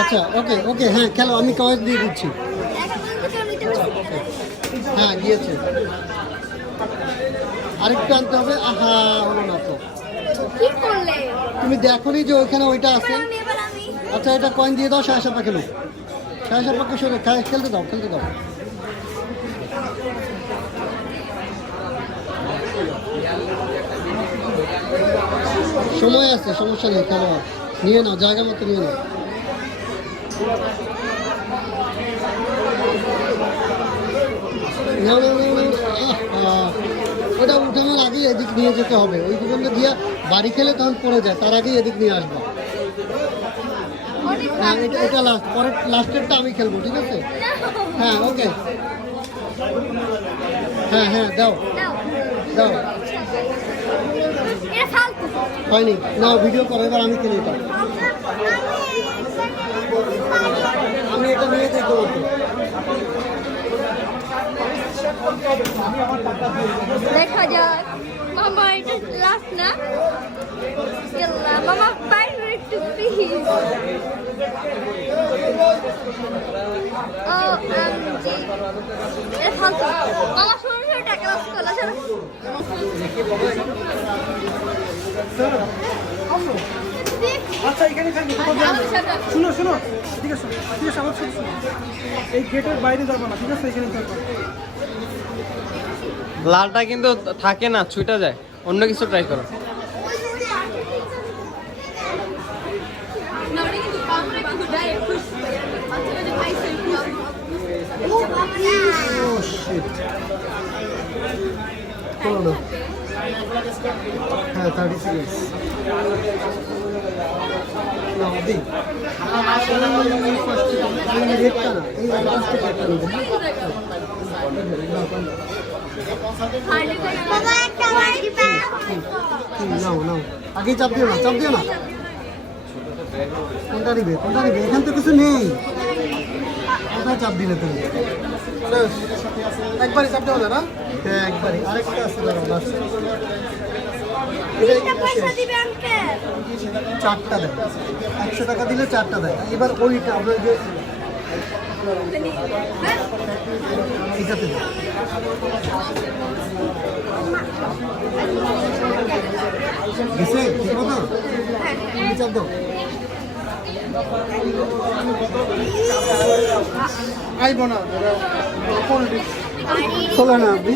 আচ্ছা ওকে ওকে, হ্যাঁ খেলো, আমি কয়েক দিয়ে দিচ্ছি। হ্যাঁ গিয়েছে, আরেকটু আনতে হবে। আহা হলো না তো, তুমি দেখোনি যে ওইখানে ওইটা আছে। আচ্ছা এটা কয়েন দিয়ে দাও, সাহেব খেলো, সাহেব সরে খেলতে দাও, খেলতে দাও। সময় আছে, সমস্যা নেই, খেলো, নিয়ে নাও, জায়গা মতো নিয়ে নাও। ওটা উঠানোর আগেই এদিক নিয়ে যেতে হবে, ওই দুটো দিয়ে বাড়ি খেলে তখন পড়ে যায়, তার আগেই এদিক নিয়ে আসবো। হ্যাঁ এটা লাস্ট, পরের লাস্টেরটা আমি খেলবো, ঠিক আছে? হ্যাঁ ওকে, হ্যাঁ হ্যাঁ দাও দাও, হয়নি, নাও ভিডিও করো, এবার আমি খেলি এটা। আমি এটা নিয়ে দেখবো। দেখা যাক মামা, এটা লাস্ট না? মামা বাইরে একটু প্লিজ। ও এমজি, এটা ফালতু। মামা সরে টাকা লস করলা, চলো। আচ্ছা এখানে থাকবে, শুনো শুনো, ঠিক আছে ঠিক আছে, আমার শুনো, এই গেটের বাইরে যাবো না, ঠিক আছে? এখানে থাকবো। লালটা কিন্তু থাকে না, ছুটে যায়, অন্য কিছু ট্রাই করো। হ্যাঁ 30 seconds। না অবি, এই রেটটা না, এই লাস্টের রেটটা নেব। নাও নাও, আগে চাপ দিও না, চাপ দিও না। কোনটা নিবে, কোনটা নিবে? এখান তো কিছু নেই, কোথায় চাপ দিলে তুমি? একবারই চাপ দেওয়া যায় না? হ্যাঁ একবারই, আরেকটা আছে দাঁড়াও, লাস্ট। চারটা দেয়, 100 টাকা দিলে 4টা দেয়। এবার ওইটা আপনার যে এইটাতে দেয়। গেছে ঠিক মতো, চাপ দাও। আইব না, খোলা না আপনি।